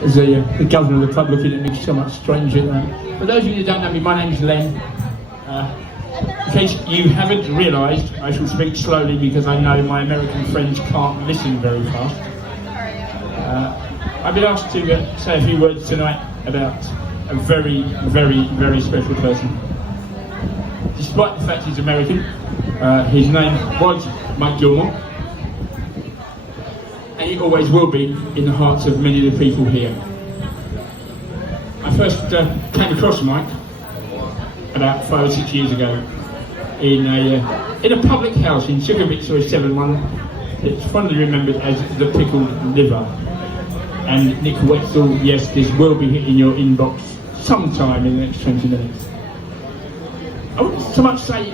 There's the governor of the club looking at me somewhat strange at that. For those of you who don't know me, my name's Len. In case you haven't realised, I shall speak slowly because I know my American friends can't listen very fast. I've been asked to say a few words tonight about a very, very, very special person. Despite the fact he's American, his name was Mike Gilmore, and he always will be in the hearts of many of the people here. I first came across Mike about 5 or 6 years ago in a public house in Sukhumvit 71. It's fondly remembered as the Pickled Liver. And Nick Wetzel, yes, this will be hitting your inbox sometime in the next 20 minutes. I wouldn't so much say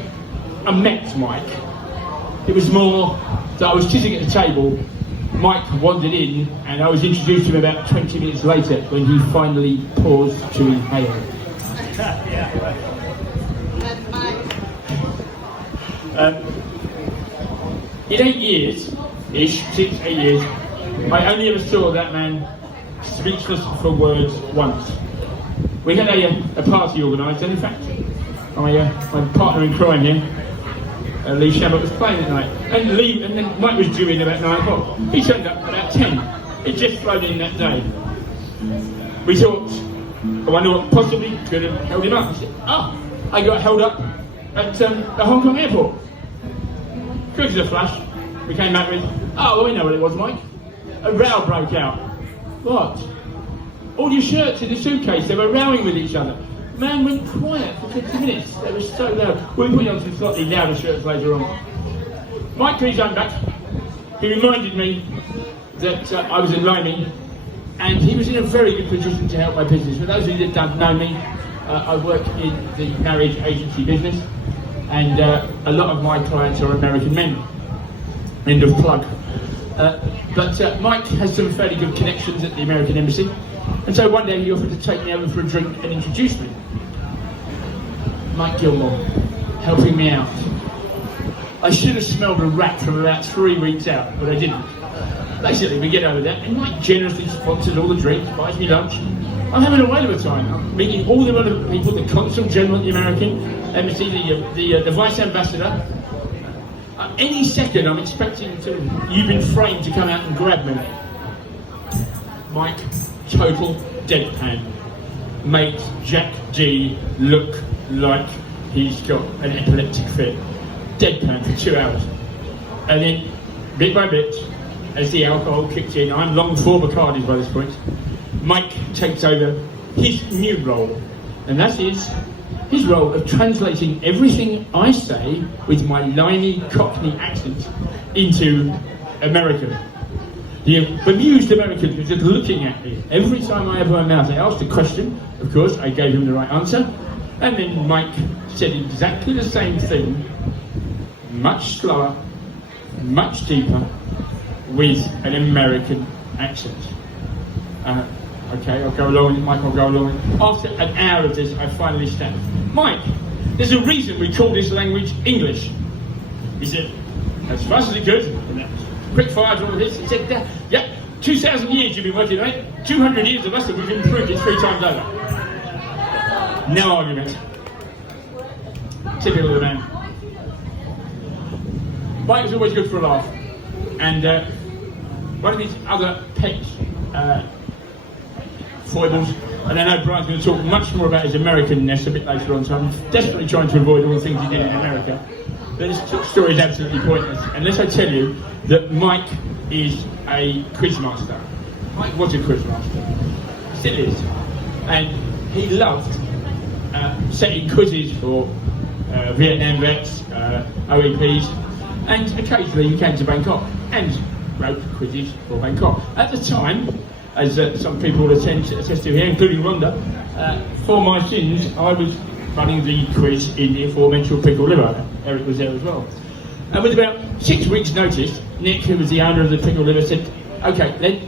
I met Mike. It was more that I was sitting at the table, Mike wandered in, and I was introduced to him about 20 minutes later when he finally paused to inhale. In 8 years-ish, 6, 8 years, I only ever saw that man speechless for words once. We had a party organised, and in fact, my partner in crime here, Lee Shabbat, was playing that night. And then Mike was due in about 9 o'clock. He turned up about 10. It just flowed in that day. We thought, I wonder what possibly could have held him up. He said, I got held up at the Hong Kong airport. Quick as a flash, we came back with, we know what it was, Mike. A row broke out. What? All your shirts in the suitcase, they were rowing with each other. Man went quiet for 50 minutes. They were so loud. We'll put on some slightly louder shirts later on. Mike got his own back. He reminded me that I was in Limey, and he was in a very good position to help my business. For those of you that don't know me, I work in the marriage agency business, and a lot of my clients are American men. End of plug. But Mike has some fairly good connections at the American Embassy, and so one day he offered to take me over for a drink and introduce me. Mike Gilmore, helping me out. I should have smelled a rat from about 3 weeks out, but I didn't. Basically, we get over there, and Mike generously sponsors all the drinks, buys me lunch. I'm having a whale of a time. I'm meeting all the relevant people, the Consul General at the American Embassy, the Vice Ambassador. Any second, I'm expecting you've been framed to come out and grab me. Mike, total deadpan. Made Jack D look like he's got an epileptic fit. Deadpan for 2 hours. And then, bit by bit, as the alcohol kicked in, I'm long 4 Bacardis by this point, Mike takes over his new role, and that is his role of translating everything I say with my limey Cockney accent into American. The bemused Americans were just looking at me. Every time I opened my mouth, I asked a question. Of course, I gave him the right answer. And then Mike said exactly the same thing, much slower, much deeper, with an American accent. Okay, I'll go along with it, Mike, I'll go along with it. After an hour of this, I finally snapped. Mike, there's a reason we call this language English. He said, as fast as he could, and that was quick fire to all of this. He said, 2,000 years you've been working on it, 200 years of us, and we've improved it 3 times over. No argument. Typical of the man. Mike was always good for a laugh. And one of his other pet foibles, and I know Brian's going to talk much more about his Americanness a bit later on, so I'm desperately trying to avoid all the things he did in America. But this story is absolutely pointless unless I tell you that Mike is a quizmaster. Mike was a quizmaster, still is, and he loved setting quizzes for Vietnam vets, OEPs, and occasionally he came to Bangkok and wrote quizzes for Bangkok. At the time, as some people will attest to here, including Rhonda, for my sins, I was running the quiz in the aforementioned Pickled Liver. Eric was there as well. And with about 6 weeks' notice, Nick, who was the owner of the Pickled Liver, said, okay, then,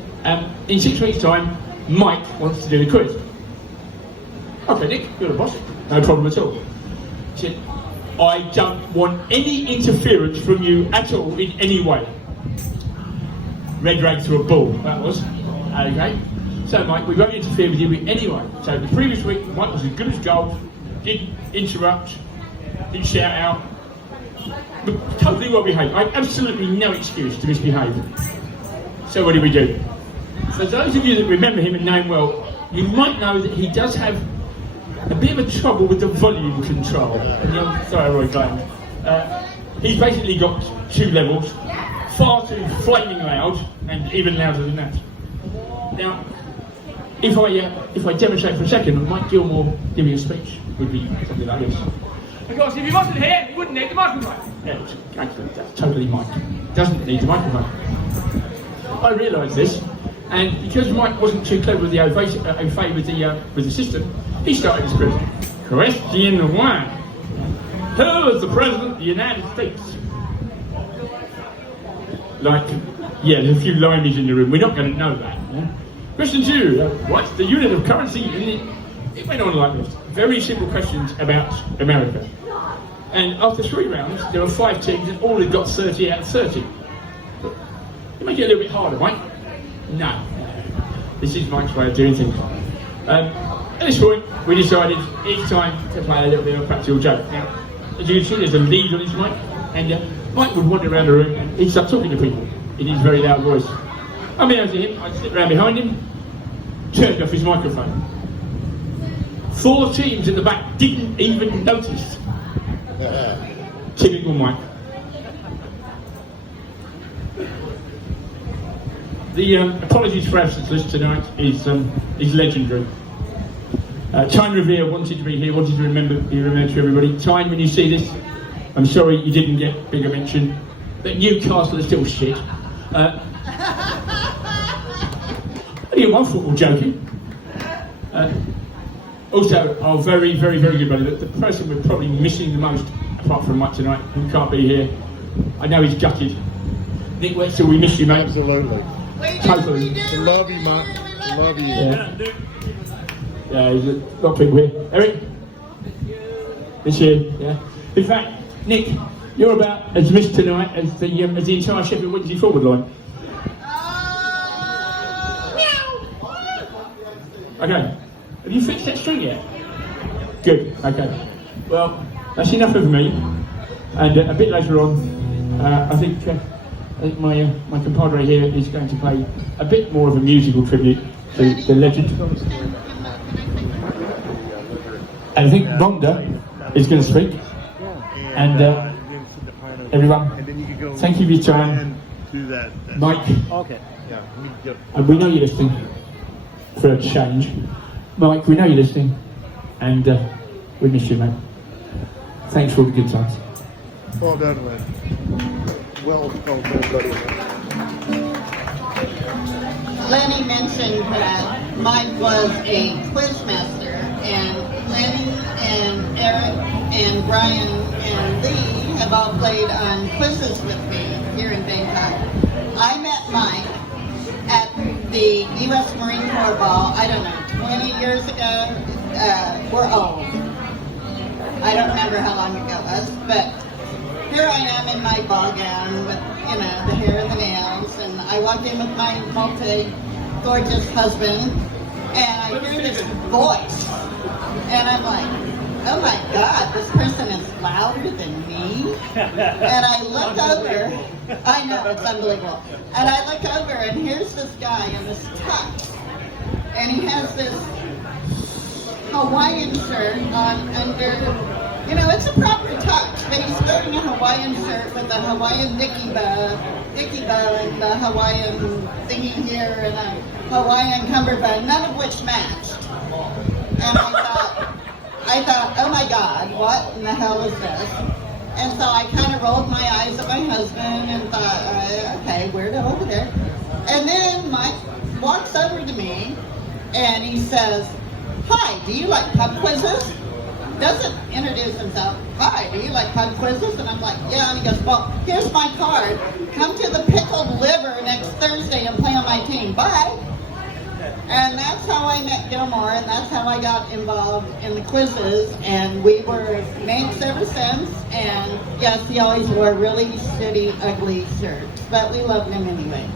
in 6 weeks' time, Mike wants to do the quiz. Okay, Nick, you're the boss. No problem at all. He said, I don't want any interference from you at all in any way. Red rag to a bull, that was. Okay. So Mike, we won't interfere with you anyway. So the previous week, Mike was as good as gold, didn't interrupt, didn't shout out, but totally well behaved. I have absolutely no excuse to misbehave. So what do we do? For those of you that remember him and know him well, you might know that he does have a bit of a trouble with the volume control and the old thyroid gland. He's basically got two levels, far too flaming loud and even louder than that. Now, if I demonstrate for a second, Mike Gilmore giving a speech would be something like this. Of course, if he wasn't here, he wouldn't need the microphone. Yeah, that's totally Mike. Doesn't need the microphone. I realised this, and because Mike wasn't too clever with the au fait with the system, he started his script. Question 1. Who is the President of the United States? Like, yeah, there's a few limeys in the room. We're not going to know that. Yeah? Question 2. What's the unit of currency? It went on like this. Very simple questions about America. And after 3 rounds, there were 5 teams and all had got 30 out of 30. You make it a little bit harder, Mike? No. This is Mike's way of doing things. At this point, we decided it's time to play a little bit of a practical joke. Now, as you can see, there's a lead on his mic, and Mike would wander around the room and he'd start talking to people in his very loud voice. Unbeknownst to him, I'd sit around behind him, turned off his microphone. 4 teams in the back didn't even notice. Typical Mike. The apologies for absence list tonight is legendary. Tyne Revere wanted to be here, wanted to be remembered to everybody. Tyne, when you see this, I'm sorry you didn't get bigger mention, but Newcastle is still shit. Only one football joking. Also, our very, very, very good buddy, the person we're probably missing the most, apart from Mike tonight, who can't be here. I know he's gutted. Nick Wetzel, we miss you, mate. Absolutely. Totally. Love you, Mark. Love you. Yeah, there's a lot of people here. Eric? This year, yeah. In fact, Nick, you're about as missed tonight as the entire Sheffield Wednesday forward line. Okay. Have you fixed that string yet? Good. Okay. Well, that's enough of me. And a bit later on, I think my compadre here is going to play a bit more of a musical tribute to the legend. And I think Rhonda is going to speak. And everyone, thank you for your time. Mike, and we know you're listening for a change. Mike, we know you're listening, and we miss you, mate. Thanks for all the good times. Well done, Len. Well done, buddy. Lenny mentioned that Mike was a quiz master, and Lenny and Eric and Brian and Lee have all played on quizzes with me here in Bangkok. I met Mike at the U.S. Marine Corps ball, I don't know, 20 years ago. We're old. I don't remember how long ago it was, but here I am in my ball gown with, the hair and the nails, and I walk in with my multi-gorgeous husband, and I hear this voice, and I'm like, oh my God, this person is louder than me. And I look over, I know, it's unbelievable. And I look over, and here's this guy in this tux, and he has this Hawaiian shirt on under, it's a proper tux, but he's wearing a Hawaiian shirt with a Hawaiian dicky bow, and the Hawaiian thingy here, and a Hawaiian cummerbund, none of which matched. And I thought, oh my God, what in the hell is this? And so I kind of rolled my eyes at my husband and thought, okay, weirdo over there. And then Mike walks over to me and he says, hi, do you like pub quizzes? Doesn't introduce himself. Hi, do you like pub quizzes? And I'm like, yeah. And he goes, well, here's my card. Come to the Pickled Liver next Thursday and play on my team. Bye. And that's how I met Gilmore, and that's how I got involved in the quizzes, and we were mates ever since. And yes, he always wore really shitty, ugly shirts, but we loved him anyway.